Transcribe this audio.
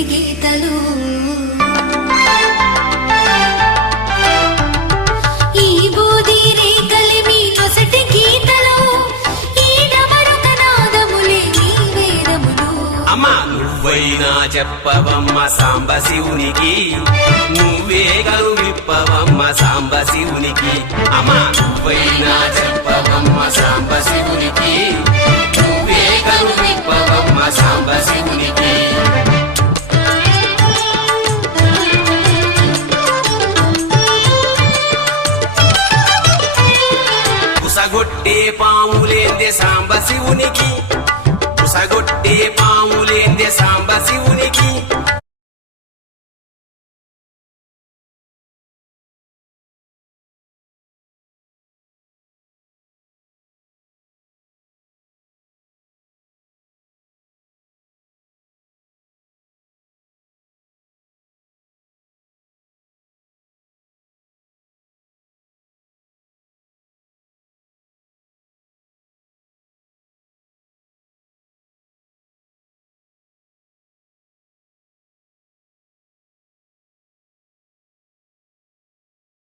నొసటి గీతలు ఈ బూది రేఖలి మీ నొసటి గీతలు ఈ డమరుక నాదములే నీ వేదములు. అమ్మా నువ్వైనా చెప్పవమ్మ సాంబ శివునికి, నువ్వే కలు విప్పవమ్మ సాంబ శివునికి. అమ్మా నువ్వైనా చెప్పవమ్మ సాంబ శివునికి, నువ్వే కలు విప్పవమ్మ సాంబ శివునికి. కుసగొట్టే పాములేందే సాంబ శివునికి,